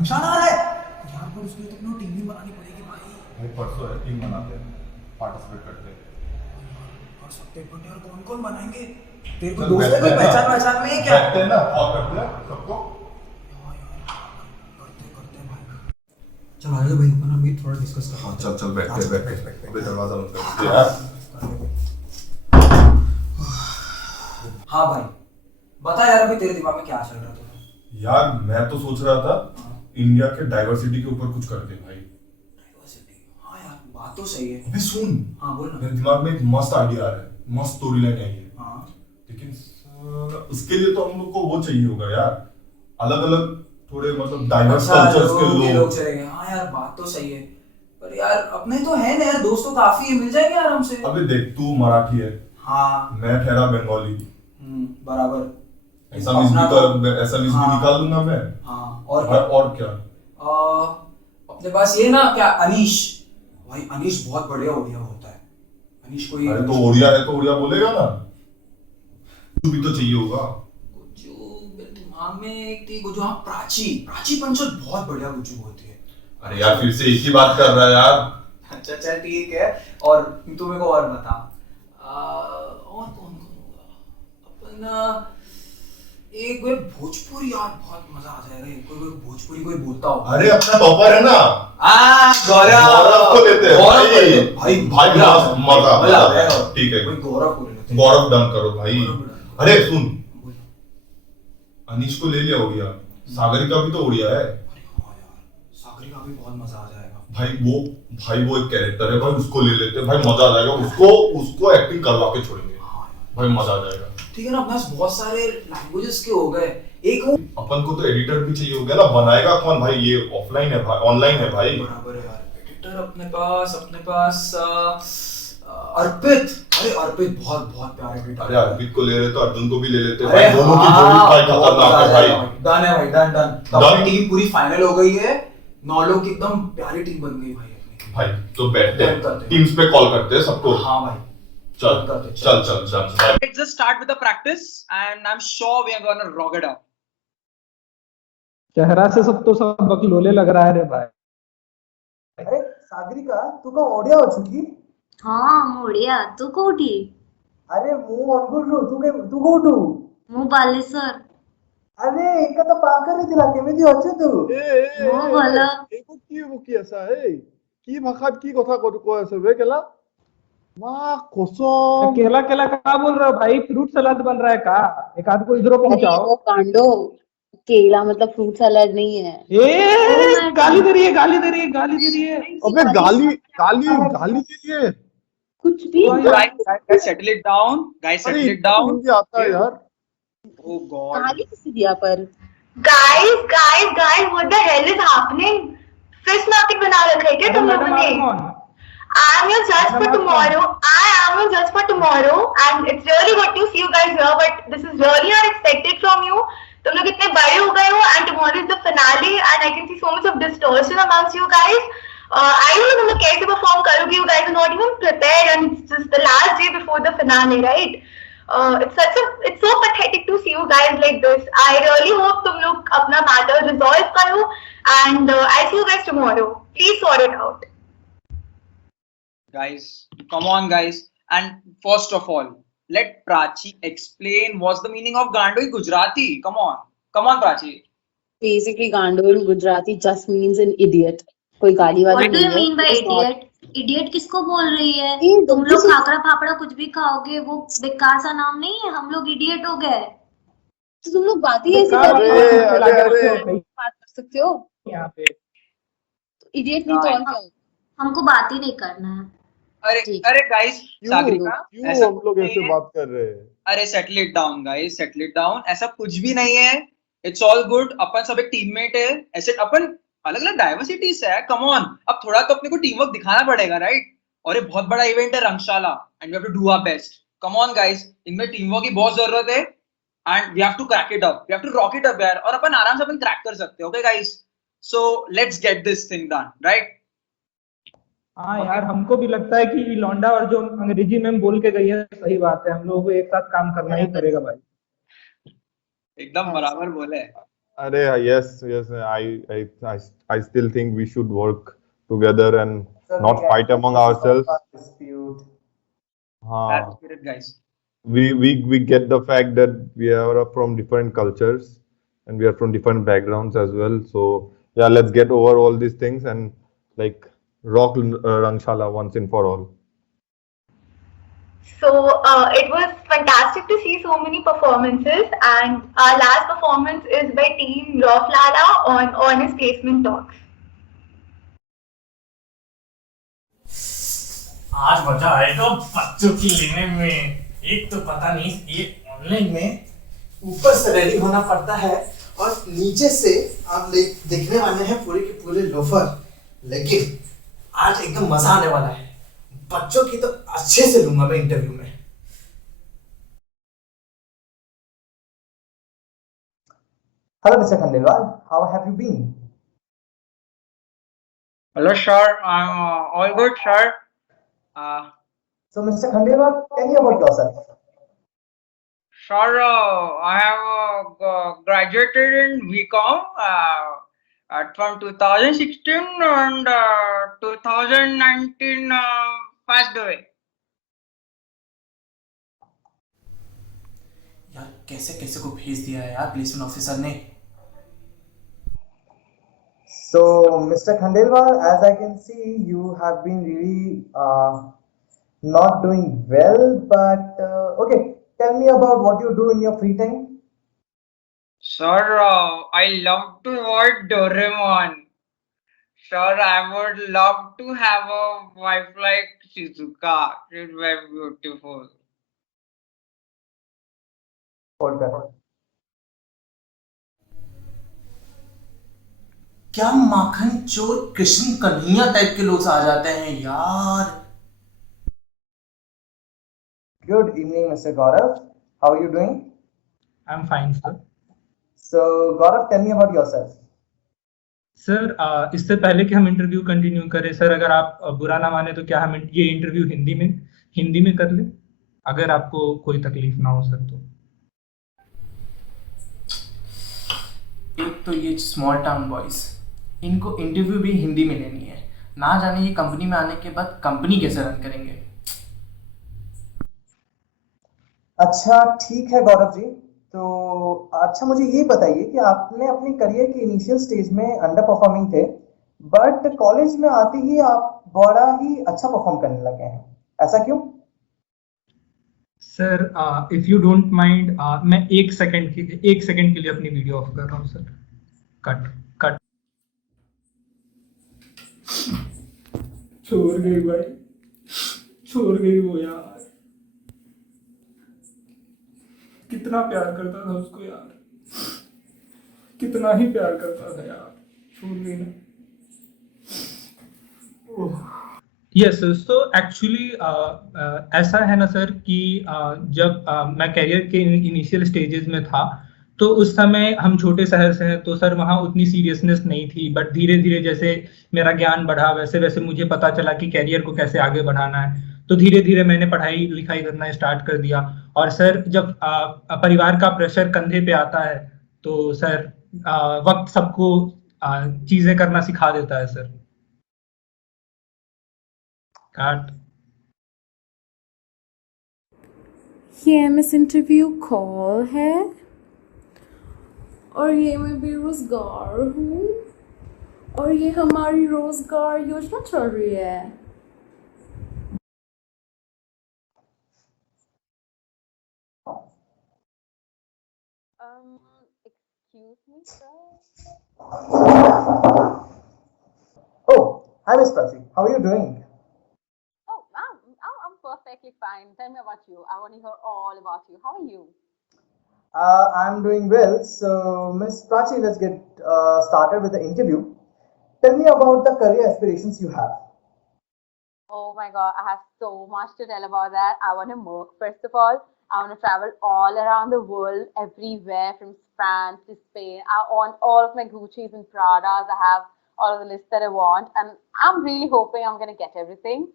रमशान आ रहा है यार, पर उसके लिए तो अपनी टीम भी बनानी पड़ेगी भाई। भाई परसों है, टीम बनाते हैं, पार्टिसिपेट करते हैं। और सकते हैं यार, कौन कौन बनाएंगे? तेरे को चल दोस्त है बैठते कोई हैं ना। पहचान में है क्या? बैठते हैं ना, कॉल करते हैं सबको। हाँ यार, करते हैं भाई। चल आ जाओ भाई, अपन अभी थोड़ा डिस्कस करते हाँ हैं। चल चल बैठते हैं, बैठते हैं। अबे दरवाजा बंद कर दे हाँ, यार। कर दे भाई। हाँ भाई, बता यार, अभी तेरे दिमाग में क्या चल रहा था? यार मैं तो सोच रहा था हाँ। इंडिया के डाइवर्सिटी के ऊपर कुछ करते हैं भाई। डाइवर्सिटी, हाँ यार बात तो सही है। अबे सुन, हाँ बोल ना। मेरे दिमाग में एक मस्त आइडिया आ रहा है, मस्त स्टोरी लाइन आई है। हाँ लेकिन उसके लिए तो हम लोग को वो चाहिए होगा यार, अलग अलग थोड़े मतलब डाइवर्स अच्छा, कल्चर्स के लोग लोग। चलेंगे। हाँ यार बात तो सही है, पर यार अपने तो है ना यार, दोस्त तो काफी है, मिल जाएंगे आराम से। अबे देख, तू मराठी है, हाँ। मैं ठहरा बंगाली। बराबर। एसामीज अपना भी तो- कर, एसामीज भी हाँ। निकाल दूंगा मैं। हाँ और क्या? और क्या? अपने पास ये ना क्या, अनीश। भाई अनीश बहुत बढ़िया ओडिया होता है। अनीश कोई अरे तो ओडिया है तो ओडिया बोलेगा ना, तू भी तो चाहिए होगा। जो मेरे दिमाग में एक थी, वो जो हाँ, प्राची प्राची पंचोत बहुत बढ़िया गुज्जू होती है। अरे यार फिर से एक ही बात कर रहा है यार। अच्छा चल ठीक है, और तू मेरे को और बता, और कौन कौन होगा अपन? एक कोई भोजपुरी, यार बहुत मजा आ जाएगा। कोई भोजपुरी कोई बोलता हो। अरे अपना टॉपर है ना, गौरव को लेते हैं भाई। भाई मजा आएगा। ठीक है, कोई गौरव को ले लेते हैं। गौरव डन करो भाई। गौरव डन। अरे सुन, अनीश को ले लिया ओडिया, सागरिका भी तो ओडिया है अरे हाँ यार, सागरिका भी बहुत मजा आ जाएगा। भाई। वो एक कैरेक्टर है भाई, उसको ले लेते हैं भाई, मजा आ जाएगा। उसको एक्टिंग करवा के छोड़ेंगे हाँ यार भाई, मजा आ जाएगा। ठीक है ना, अपने पास बहुत सारे लैंग्वेजेस के हो गए। एक वो अपन को तो एडिटर भी चाहिए होगा ना, बनाएगा कौन भाई? ये ऑफलाइन है भाई, ऑनलाइन है भाई। बराबर है यार, एडिटर अपने पास अर्पित। अरे अर्पित बहुत बहुत प्यारे एडिटर। अरे अर्पित को ले रहे तो अर्जुन को भी ले लेते हैं अरे भाई, दोनों की हाँ, जोड़ी भाई बहुत खतरनाक मजा है आ भाई। जाएगा। डन है भाई, डन डन। तो Done? अपनी टीम पूरी फाइनल हो गई है, 9 लोग की एकदम प्यारी टीम बन गई भाई अपनी। भाई तो बैठते Done करते हैं, हैं। टीम्स पे कॉल करते हैं सबको। हाँ भाई चल करते हैं, चल चल चल। Let's just start with the practice, and I'm sure we are gonna rock it up. चेहरा से सब तो सब बकलोले लग रहा है रे भाई। अरे सागरिका, तू का ओडिया हो चुकी? ହଁ ମୁଁ ଓଡ଼ିଆ। ତୁ କୋଉଠି? अरे ମୁଁ ଅନୁଗୁଳରୁ, ତୁ କୋଉଠୁ? ମୁଁ ବାଲେଶ୍ୱର। ଆରେ ଏକା ତ ପାଖରେ ଥିଲା, କେମିତି ଅଛୁ ତୁ? ମୁଁ ଭଲ। এইবোৰ কি বকি আছা? এই কি ভাষাত কি কথা কৈ আছে বে কেলা? মা कसम। केला केला क्या बोल रहे हो भाई? फ्रूट सलाद बन रहा है का? एक आध को इधर अरे पहुंचाओ। वो कांडो, केला मतलब फ्रूट सलाद नहीं है। ए गाली दे रही है, गाली दे रही है, गाली दे रही है। अबे गाली गाली गाली के लिए? कुछ भी। Guys, settle it down. Guys, अरे settle it इतना down. हिंदी आता है यार। Oh God. गाली किसी दिया पर? guys, what the hell is happening? Fish market बना रखा है क्या अरे तुम मैडम लोगों आप ने? कौन? I am your judge for Madam, tomorrow. I am your judge for tomorrow, and it's really good to see you guys here. But this is really unexpected from you. तुम लोग इतने बड़े हो गए हो, and tomorrow is the finale, and I can see so much of distortion amongst you guys. I don't know तुम लोग कैसे perform करोगे? You guys are not even prepared, and it's just the last day before the finale, right? It's so pathetic to see you guys like this. I really hope तुम लोग अपना matter resolve करो, and I'll see you guys tomorrow. Please sort it out. Guys, come on, guys. And first of all, let Prachi explain what's the meaning of Gando in Gujarati. Come on, Prachi. Basically, गांडो in Gujarati just means an idiot. कोई गाली वाली What do you नहीं है। mean by It's not- idiot? Idiot किसको बोल रही है? ये तुम गलती लोग से- खाकरा फाफड़ा कुछ भी खाओगे, वो बेकार सा नाम नहीं है। हम लोग इडियट हो गए। तो तुम लोग बात ही ऐसी बेकार कर रहे वाली हो। बात अरे, फैला के अरे, रखे हो भाई बात कर सकते हो? यहाँ पे। इडियट नहीं तो और क्या? हमको बात ही नहीं करना है। ठीक। अरे guys, क्यों Sagrika, क्यों ऐसा हम लोग कुछ ऐसे नहीं है। बात कर रहे हैं? अरे settle it down, guys, settle it down. ऐसा कुछ भी नहीं है. It's all good. अपन सब एक टीममेट है. ऐसे अपन अलग अलग डाइवर्सिटी से है. Come on. अब थोड़ा तो अपने को टीम वर्क दिखाना पड़ेगा, राइट? और ये बहुत बड़ा इवेंट है Rangshala, and we have to do our best. Come on guys, इनमें टीम वर्क की बहुत जरूरत है, and we have to crack it up. We have to rock it up यार. और अपन आराम से अपन क्रैक कर सकते हैं. Okay guys, so let's get this thing done, right? हाँ यार, हमको भी लगता है कि लौंडा और जो अंग्रेजी में बोल के गई है सही बात है। हम लोगों को एक साथ काम करना ही पड़ेगा भाई। एकदम बराबर बोले. Yes, yes. I still think we should work together and Sir, not we fight can among resolve ourselves. our dispute. That's हाँ, the spirit, guys. we get the fact that we are from different cultures and we are from different backgrounds as well. So yeah, let's get over all these things and like rock Rangshala once and for all. So it was fantastic to see so many performances, and our last performance is by Team Roflala on Honest Placement Talks. आज मजा आएगा बच्चों की लेने में। एक तो पता नहीं ये ऑनलाइन में ऊपर से रेडी होना पड़ता है और नीचे से आप देखने वाले हैं पूरे के पूरे लोफर, लेकिन आज एकदम मजा आने वाला है। बच्चों की तो अच्छे से लूंगा मैं इंटरव्यू में। Hello, Mr. Khandelwal. How have you been? Hello, sir. I'm all good, sir. So, Mr. Khandelwal, tell me about yourself. Sir, I have graduated in BCom from 2016 and 2019 passed away. यार कैसे कैसे को भेज दिया है यार placement officer ने। So, Mr. Khandelwal, as I can see, you have been really not doing well, but okay, tell me about what you do in your free time. Sir, I love to watch Doraemon. Sir, I would love to have a wife like Shizuka. She's very beautiful. Hold that. क्या माखन चोर Krishna Kanhaiya type के लोग आ जाते हैं यार। Good evening, Mr. Gaurav. How are you doing? I'm fine, sir. So, Gaurav, tell me about yourself. Sir इससे पहले कि हम इंटरव्यू कंटिन्यू करें सर, अगर आप बुरा ना माने तो क्या हम ये इंटरव्यू हिंदी में कर लें, अगर आपको कोई तकलीफ ना हो सर तो। एक तो ये स्मॉल टाउन बॉयज, इनको इंटरव्यू भी हिंदी में लेनी है, ना जाने ये कंपनी में आने के बाद कंपनी कैसे रन करेंगे। अच्छा ठीक है गौरव जी, तो अच्छा मुझे ये बताइए कि आपने अपने करियर के इनिशियल स्टेज में अंडर परफॉर्मिंग थे, बट कॉलेज में आते ही आप बड़ा ही अच्छा परफॉर्म करने लगे हैं, ऐसा क्यों? Sir if you don't mind मैं एक सेकंड के लिए अपनी वीडियो ऑफ कर रहा हूँ सर। कट। छोड़ गई भाई, छोड़ गई वो यार, कितना प्यार करता था उसको यार, कितना ही प्यार करता था यार, छोड़ गई ना। यस, सो एक्चुअली ऐसा है ना सर कि जब मैं करियर के इनिशियल स्टेजेस में था तो उस समय हम छोटे शहर से हैं, तो सर वहाँ उतनी सीरियसनेस नहीं थी, बट धीरे धीरे जैसे मेरा ज्ञान बढ़ा वैसे वैसे मुझे पता चला कि करियर को कैसे आगे बढ़ाना है, तो धीरे धीरे मैंने पढ़ाई लिखाई करना स्टार्ट कर दिया। और सर जब परिवार का प्रेशर कंधे पे आता है तो सर वक्त सबको चीजें करना सिखा देता है सर। काट। ये एमएस इंटरव्यू कॉल है और ये मैं बेरोजगार हूँ और ये हमारी रोजगार योजना चल रही है। Excuse me, sir. Oh, hi Miss Prachi, how are you doing? Oh, I'm perfectly fine. Tell me about you. I want to hear all about you. How are you? I'm doing well. So, Miss Prachi, let's get started with the interview. Tell me about the career aspirations you have. Oh my God, I have so much to tell about that. I want to move. First of all, I want to travel all around the world, everywhere from France to Spain. I want all of my Gucci's and Pradas. I have all of the lists that I want, and I'm really hoping I'm going to get everything.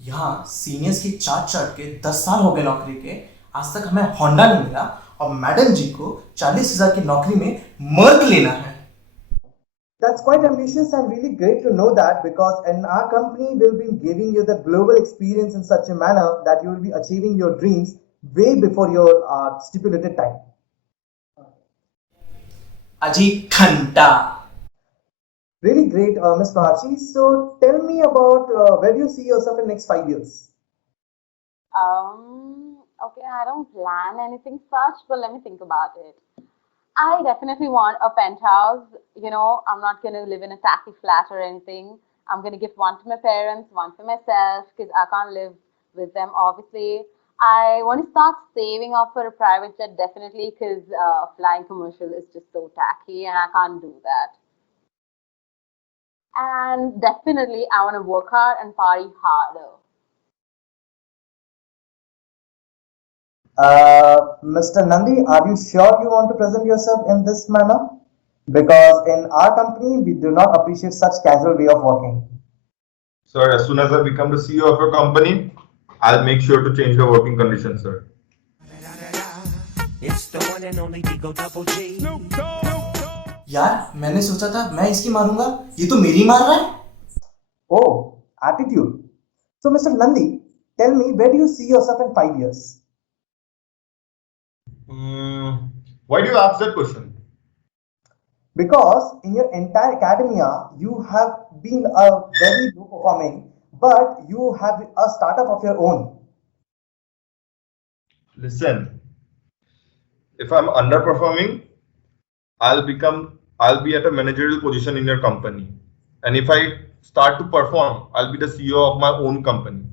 यहाँ seniors की चाट के 10 साल हो गए नौकरी के, आज तक हमें होंडा नहीं मिला और मैडम जी को 40,000 की नौकरी में मर्द लेना है। That's quite ambitious and really great to know that, because in our company we'll be giving you the global experience in such a manner that you will be achieving your dreams way before your stipulated time. अजी घंटा। Really great, Ms. Prachi. So tell me about where do you see yourself in next 5 years? Okay, I don't plan anything such, but let me think about it. I definitely want a penthouse. You know, I'm not going to live in a tacky flat or anything. I'm going to give one to my parents, one for myself, because I can't live with them, obviously. I want to start saving up for a private jet, definitely, because flying commercial is just so tacky and I can't do that. And definitely, I want to work hard and party harder. Mr. Nandi, are you sure you want to present yourself in this manner? Because in our company, we do not appreciate such casual way of working. Sir, as soon as I become the CEO of your company, I'll make sure to change the working conditions, sir. यार मैंने सोचा था मैं इसकी मारूंगा, ये तो मेरी मार रहा है। Oh, attitude. So, Mr. Nandi, tell me, where do you see yourself in 5 years? Why do you ask that question? Because in your entire academia, you have been a very low performing, but you have a startup of your own. Listen, if I'm underperforming, I'll be at a managerial position in your company. And if I start to perform, I'll be the CEO of my own company.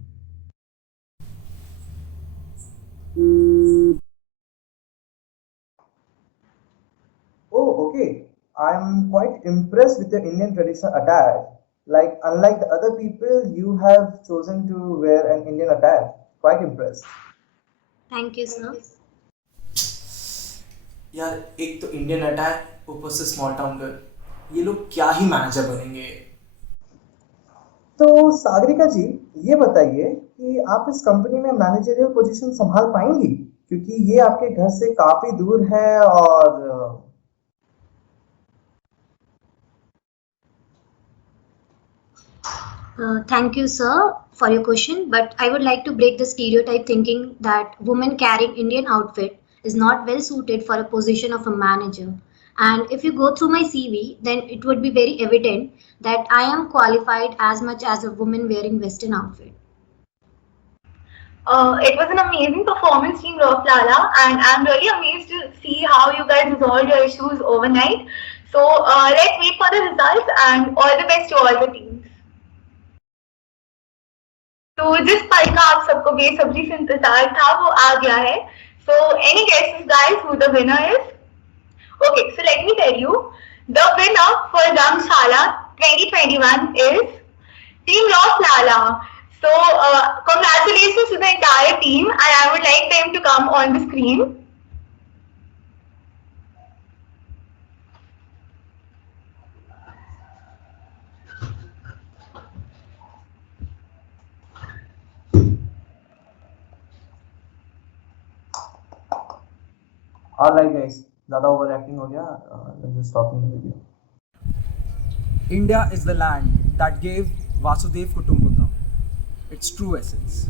Oh, okay. I'm quite impressed with your Indian traditional attire. Like, unlike the other people, you have chosen to wear an Indian attire. Quite impressed. Thank you, sir. यार एक तो Indian attack, ऊपर से small town girl, ये लोग क्या ही manager बनेंगे। तो सागरिका जी, ये बताइए कि आप इस कंपनी में मैनेजरियल पोजीशन संभाल पाएंगी, क्योंकि ये आपके घर से काफी दूर है और Thank you, sir, for your question. But I would like to break the stereotype thinking that women carrying Indian outfit is not well suited for a position of a manager. And if you go through my CV, then it would be very evident that I am qualified as much as a woman wearing Western outfit. It was an amazing performance, Team Rock Lala, and I'm really amazed to see how you guys resolved your issues overnight. So let's wait for the results, and all the best to all the teams. तो जिस पल का आप सबको बेसब्री से इंतजार था वो आ गया है. So any guesses, guys, who the winner is? Okay, so let me tell you, the winner for Ramshala 2021 is Team Rock Lala. So congratulations to the entire team, and I would like them to come on the screen. Alright guys, ज़्यादा overacting हो गया. Let's just stop the video. India is the land that gave Vasudev Kutumbakam its true essence.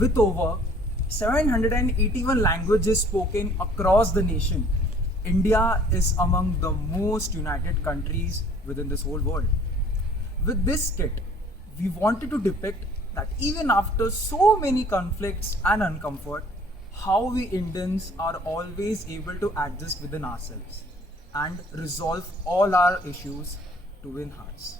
With over 781 languages spoken across the nation, India is among the most united countries within this whole world. With this skit, we wanted to depict that even after so many conflicts and uncomfort, how we Indians are always able to adjust within ourselves and resolve all our issues to win hearts.